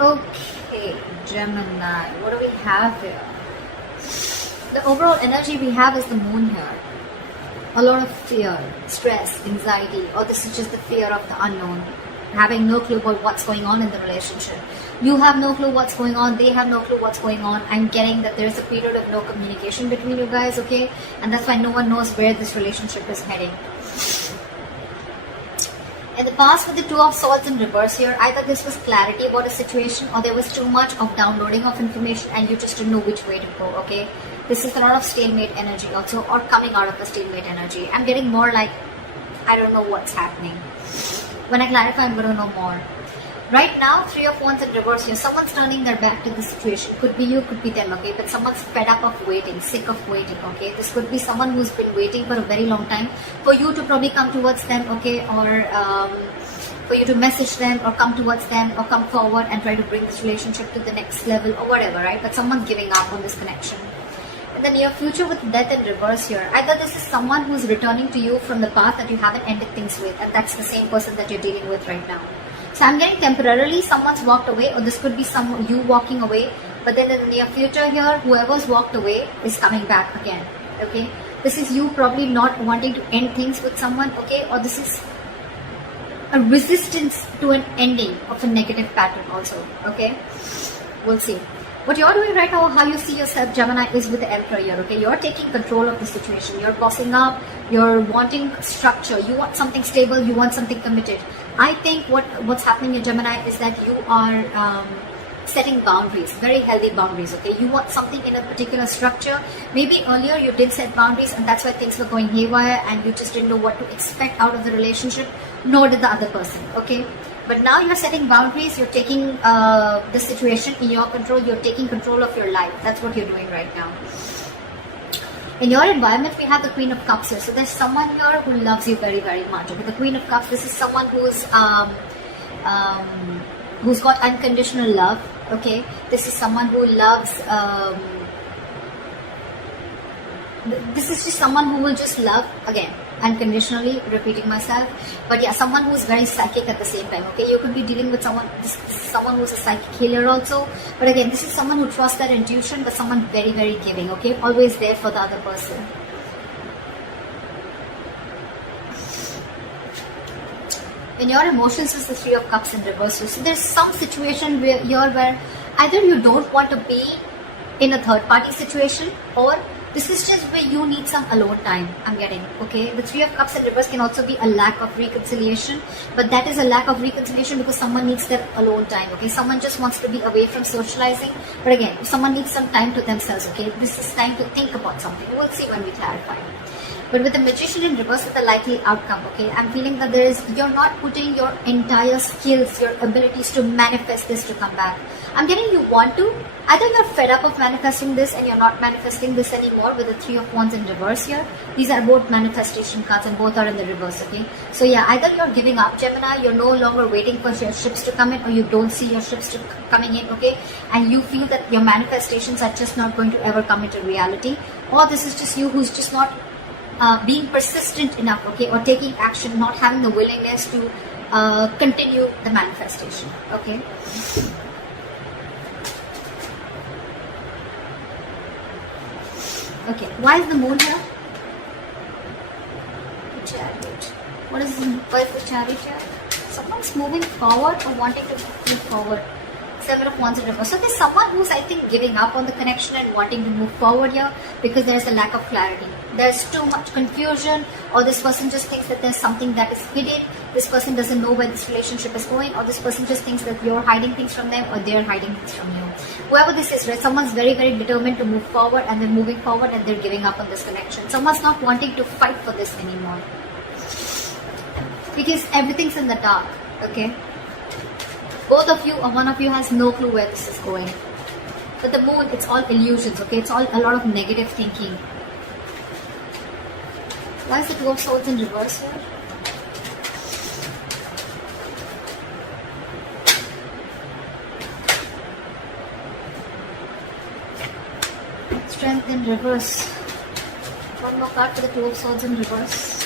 Okay, Gemini, what do we have here? The overall energy we have is the moon here. A lot of fear, stress, anxiety, or this is just the fear of the unknown. Having no clue about what's going on in the relationship. You have no clue what's going on, they have no clue what's going on. I'm getting that there's a period of no communication between you guys, okay? And that's why no one knows where this relationship is heading. In the past, with the Two of Swords in reverse here, either this was clarity about a situation or there was too much of downloading of information and you just didn't know which way to go, okay? This is a lot of stalemate energy also, or coming out of the stalemate energy. I'm getting more like, I don't know what's happening. When I clarify, I'm going to know more. Right now, Three of Wands in reverse here, someone's turning their back to the situation. Could be you, could be them, okay? But someone's fed up of waiting, sick of waiting, okay? This could be someone who's been waiting for a very long time for you to probably come towards them, okay? Or for you to message them or come towards them or come forward and try to bring this relationship to the next level or whatever, right? But someone's giving up on this connection. In the near future with Death in reverse here, either this is someone who's returning to you from the past that you haven't ended things with, and that's the same person that you're dealing with right now. So I'm getting temporarily someone's walked away, or this could be you walking away, but then in the near future here, whoever's walked away is coming back again, okay? This is you probably not wanting to end things with someone, okay? Or this is a resistance to an ending of a negative pattern also, okay? We'll see. What you're doing right now, how you see yourself, Gemini, is with the Emperor here, okay? You're taking control of the situation. You're bossing up. You're wanting structure. You want something stable. You want something committed. I think what's happening in Gemini is that you are setting boundaries, very healthy boundaries, okay? You want something in a particular structure. Maybe earlier you did set boundaries and that's why things were going haywire and you just didn't know what to expect out of the relationship, nor did the other person, okay? But now you're setting boundaries, you're taking the situation in your control, you're taking control of your life. That's what you're doing right now. In your environment, we have the Queen of Cups here. So there's someone here who loves you very, very much. Okay? The Queen of Cups, this is someone who's got unconditional love. Okay, this is someone who loves. This is just someone who will just love again. Unconditionally, repeating myself, but yeah, someone who's very psychic at the same time, okay? You could be dealing with someone, this is someone who's a psychic healer also, but again, this is someone who trusts their intuition, but someone very, very giving, okay? Always there for the other person. In your emotions is the Three of Cups in reverse. So there's some situation where either you don't want to be in a third party situation, or this is just where you need some alone time, I'm getting, okay? The Three of Cups in reverse can also be a lack of reconciliation, but that is a lack of reconciliation because someone needs their alone time, okay? Someone just wants to be away from socializing, but again, someone needs some time to themselves, okay? This is time to think about something. We'll see when we clarify. But with the Magician in reverse with the likely outcome, okay, I'm feeling that you're not putting your entire skills, your abilities to manifest this to come back. I'm getting you want to. Either you're fed up of manifesting this and you're not manifesting this anymore with the Three of Wands in reverse here. These are both manifestation cards and both are in the reverse, okay? So yeah, either you're giving up, Gemini, you're no longer waiting for your ships to come in, or you don't see your ships coming in, okay? And you feel that your manifestations are just not going to ever come into reality. Or this is just you who's just not being persistent enough, okay, or taking action, not having the willingness to continue the manifestation, okay? Okay, why is the moon here? The Chariot. Why is the Chariot here? Someone's moving forward or wanting to move forward. Seven of Wands in reverse. So there's someone who's, I think, giving up on the connection and wanting to move forward here because there's a lack of clarity. There's too much confusion, or this person just thinks that there's something that is hidden. This person doesn't know where this relationship is going, or this person just thinks that you're hiding things from them or they're hiding things from you. Whoever this is, right? Someone's very, very determined to move forward and they're moving forward and they're giving up on this connection. Someone's not wanting to fight for this anymore because everything's in the dark, okay? Both of you or one of you has no clue where this is going. But the moon, it's all illusions, okay? It's all a lot of negative thinking. Why is the Two of Swords in reverse here? Strength in reverse. One more card for the Two of Swords in reverse.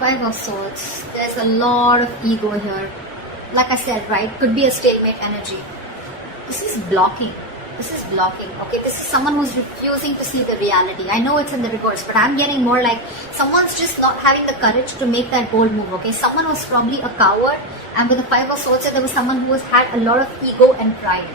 Five of Swords. There's a lot of ego here. Like I said, right? Could be a stalemate energy. This is blocking. This is blocking. Okay, this is someone who's refusing to see the reality. I know it's in the reverse, but I'm getting more like someone's just not having the courage to make that bold move. Okay, someone was probably a coward, and with the Five of Swords here, there was someone who has had a lot of ego and pride.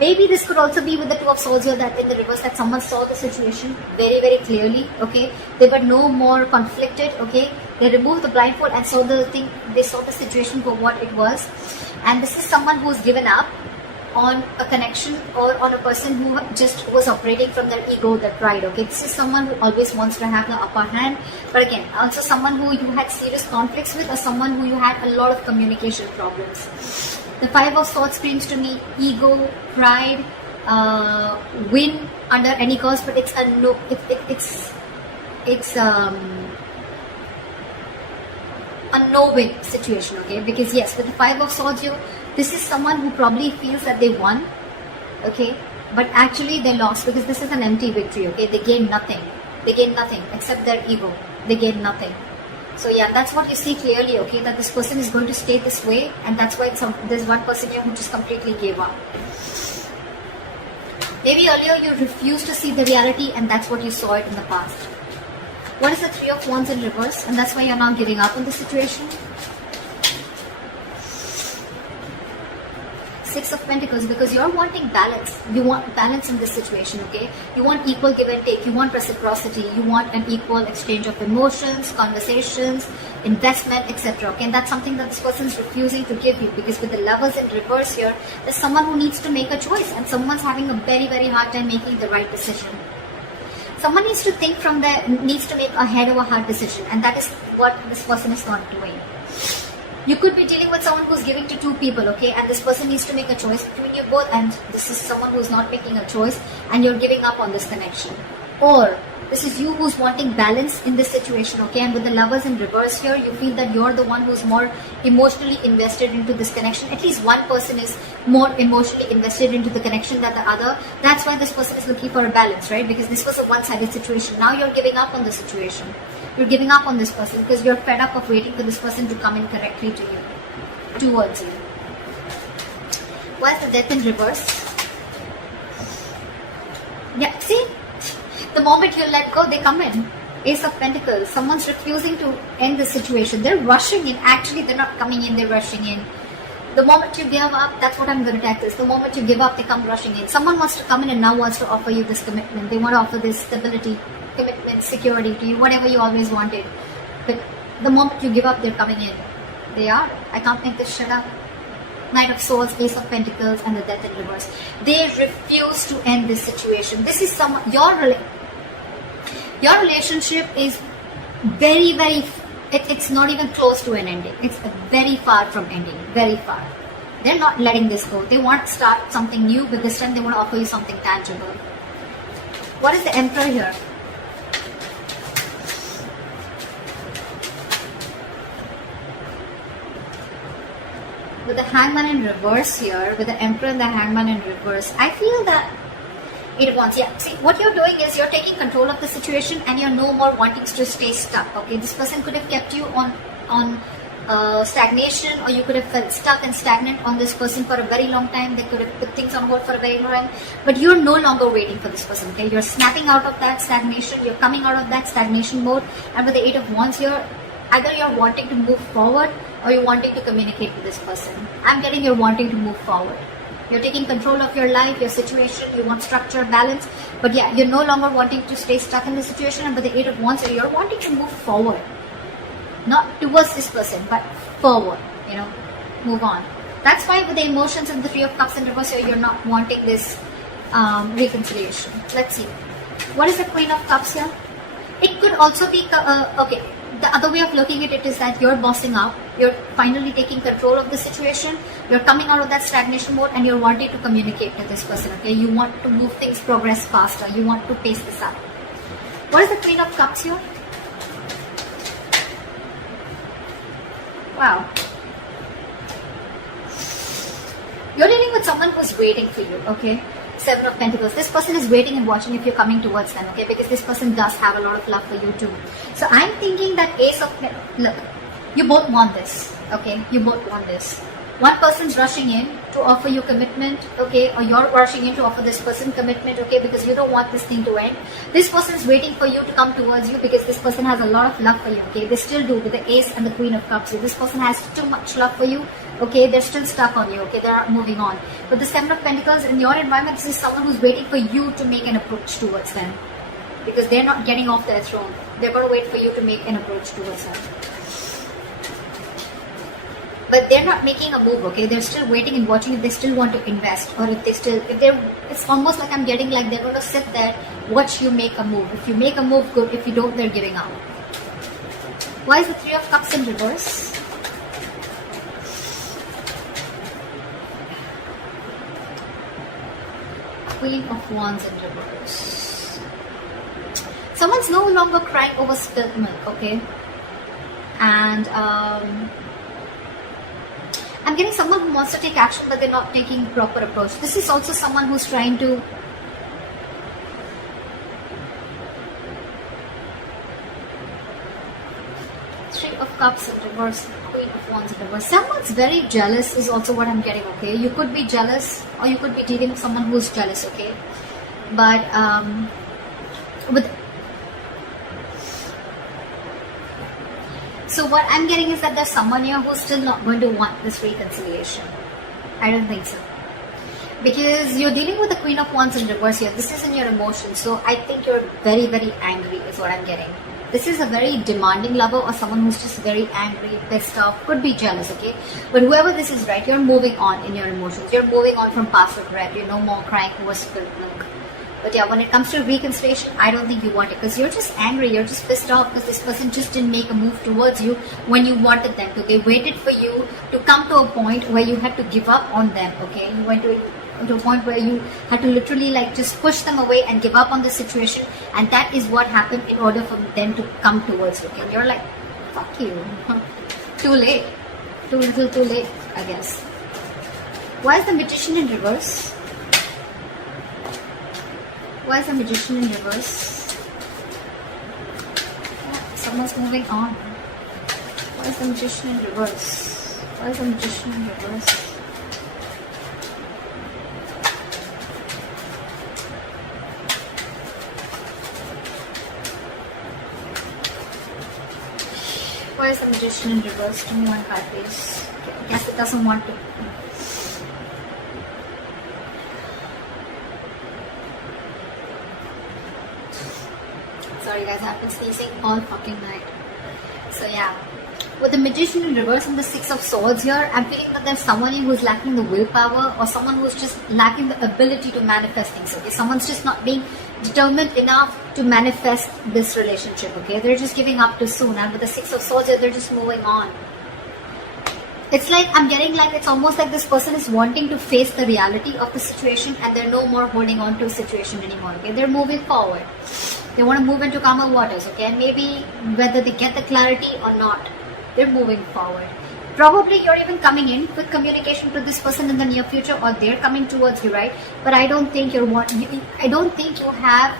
Maybe this could also be with the Two of Swords here, that in the reverse, that someone saw the situation very, very clearly. Okay, they were no more conflicted. Okay, they removed the blindfold and saw the thing. They saw the situation for what it was, and this is someone who's given up on a connection or on a person who just was operating from their ego, their pride. Okay, this is someone who always wants to have the upper hand, but again, also someone who you had serious conflicts with, or someone who you had a lot of communication problems. The Five of Swords screams to me ego, pride, win under any cost, but it's a no. It's a no-win situation. Okay, because yes, with the Five of Swords here, this is someone who probably feels that they won, okay, but actually they lost, because this is an empty victory. Okay, they gain nothing. They gain nothing except their ego. They gain nothing. So yeah, that's what you see clearly. Okay, that this person is going to stay this way, and that's why there's one person here who just completely gave up. Maybe earlier you refused to see the reality, and that's what you saw it in the past. What is the Three of Wands in reverse? And that's why you're not giving up on the situation. Six of Pentacles, because you're wanting balance. You want balance in this situation, okay? You want equal give and take. You want reciprocity. You want an equal exchange of emotions, conversations, investment, etc. Okay, and that's something that this person is refusing to give you, because with the Lovers in reverse here, there's someone who needs to make a choice, and someone's having a very, very hard time making the right decision. Someone needs to think from there, needs to make a head over heart decision, and that is what this person is not doing. You could be dealing with someone who's giving to two people, okay, and this person needs to make a choice between you both, and this is someone who's not making a choice and you're giving up on this connection. Or this is you who's wanting balance in this situation, okay, and with the Lovers in reverse here, you feel that you're the one who's more emotionally invested into this connection. At least one person is more emotionally invested into the connection than the other. That's why this person is looking for a balance, right? Because this was a one-sided situation. Now you're giving up on the situation. You're giving up on this person because you're fed up of waiting for this person to come in correctly to you, towards you. Why is the Death in reverse? Yeah, see? The moment you let go, they come in. Ace of Pentacles. Someone's refusing to end the situation. They're rushing in. Actually, they're not coming in, they're rushing in. The moment you give up, that's what I'm going to tackle. The moment you give up, they come rushing in. Someone wants to come in and now wants to offer you this commitment. They want to offer this stability, commitment, security to you, whatever you always wanted. But the moment you give up, they're coming in. They are. I can't make this shit up. Knight of Swords, Ace of Pentacles, and the Death in reverse. They refuse to end this situation. This is someone, your relationship is very, very, it's not even close to an ending. It's very far from ending, very far. They're not letting this go. They want to start something new, but this time they want to offer you something tangible. What is the Emperor here? With the Hangman in reverse here, with the Emperor and the Hangman in reverse, I feel that it wants, yeah, see, what you're doing is you're taking control of the situation and you're no more wanting to stay stuck, okay? This person could have kept you on stagnation, or you could have felt stuck and stagnant on this person for a very long time. They could have put things on hold for a very long time, but you're no longer waiting for this person, okay? You're snapping out of that stagnation, you're coming out of that stagnation mode, and with the Eight of Wands here, either you're wanting to move forward or you're wanting to communicate with this person. I'm getting you're wanting to move forward. You're taking control of your life, your situation, you want structure, balance, but yeah, you're no longer wanting to stay stuck in the situation, and with the Eight of Wands here, you're wanting to move forward. Not towards this person, but forward, you know, move on. That's why with the emotions and the Three of Cups in reverse here, you're not wanting this reconciliation. Let's see. What is the Queen of Cups here? It could also be, okay, the other way of looking at it is that you're bossing up, you're finally taking control of the situation, you're coming out of that stagnation mode, and you're wanting to communicate to this person, okay? You want to move things, progress faster, you want to pace this up. What is the Queen of Cups here? Wow. You're dealing with someone who's waiting for you, okay? Seven of Pentacles. This person is waiting and watching if you're coming towards them, okay? Because this person does have a lot of love for you too. So I'm thinking that Ace of Pentacles, look, you both want this, okay? You both want this. One person's rushing in to offer you commitment, okay? Or you're rushing in to offer this person commitment, okay? Because you don't want this thing to end. This person is waiting for you to come towards you because this person has a lot of love for you, okay? They still do with the Ace and the Queen of Cups. So this person has too much love for you, okay? They're still stuck on you, okay? They're not moving on. But the Seven of Pentacles in your environment, this is someone who's waiting for you to make an approach towards them. Because they're not getting off their throne. They're going to wait for you to make an approach towards them. But they're not making a move, okay? They're still waiting and watching if they still want to invest, or it's almost like I'm getting like they're going to sit there, watch you make a move. If you make a move, good. If you don't, they're giving up. Why is the Three of Cups in reverse? Queen of Wands in reverse. Someone's no longer crying over spilt milk, okay? And I'm getting someone who wants to take action, but they're not taking proper approach. This is also someone who's trying to Three of Cups in reverse, Queen of Wands in reverse. Someone's very jealous is also what I'm getting, okay? You could be jealous, or you could be dealing with someone who's jealous, okay? But so what I'm getting is that there's someone here who's still not going to want this reconciliation. I don't think so. Because you're dealing with the Queen of Wands in reverse here. This is in your emotions. So I think you're very, very angry is what I'm getting. This is a very demanding lover, or someone who's just very angry, pissed off, could be jealous, okay? But whoever this is, right, you're moving on in your emotions. You're moving on from past regret. You're no more crying over spilled milk. But yeah, when it comes to reconciliation, I don't think you want it, because you're just angry, you're just pissed off because this person just didn't make a move towards you when you wanted them to. They waited for you to come to a point where you had to give up on them, okay? You went to a point where you had to literally like just push them away and give up on the situation, and that is what happened in order for them to come towards you, okay? And you're like, fuck you. Too late. Too little too late, I guess. Why is the Magician in reverse? Why is the Magician in reverse? Yeah, someone's moving on. Why is the Magician in reverse? Why is the Magician in reverse? Why is the Magician in reverse? Give me one card, please. Okay, I guess it doesn't want to. Sorry guys, I've been sneezing all fucking night. So yeah, with the Magician in reverse and the Six of Swords here, I'm feeling that there's someone who's lacking the willpower, or someone who's just lacking the ability to manifest things, okay? Someone's just not being determined enough to manifest this relationship, okay? They're just giving up too soon, and with the Six of Swords here, they're just moving on. It's like, I'm getting like, it's almost like this person is wanting to face the reality of the situation, and they're no more holding on to a situation anymore, okay? They're moving forward. They want to move into calmer waters, okay? And maybe whether they get the clarity or not, they're moving forward. Probably you're even coming in with communication to this person in the near future, or they're coming towards you, right? But I don't think I don't think you have,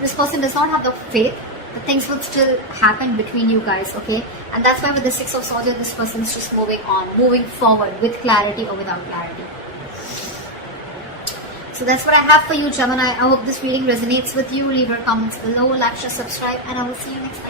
this person does not have the faith that things will still happen between you guys, okay? And that's why with the Six of Swords, this person is just moving on, moving forward with clarity or without clarity. So that's what I have for you, Gemini. I hope this reading resonates with you. Leave your comments below, like, share, subscribe, and I will see you next time.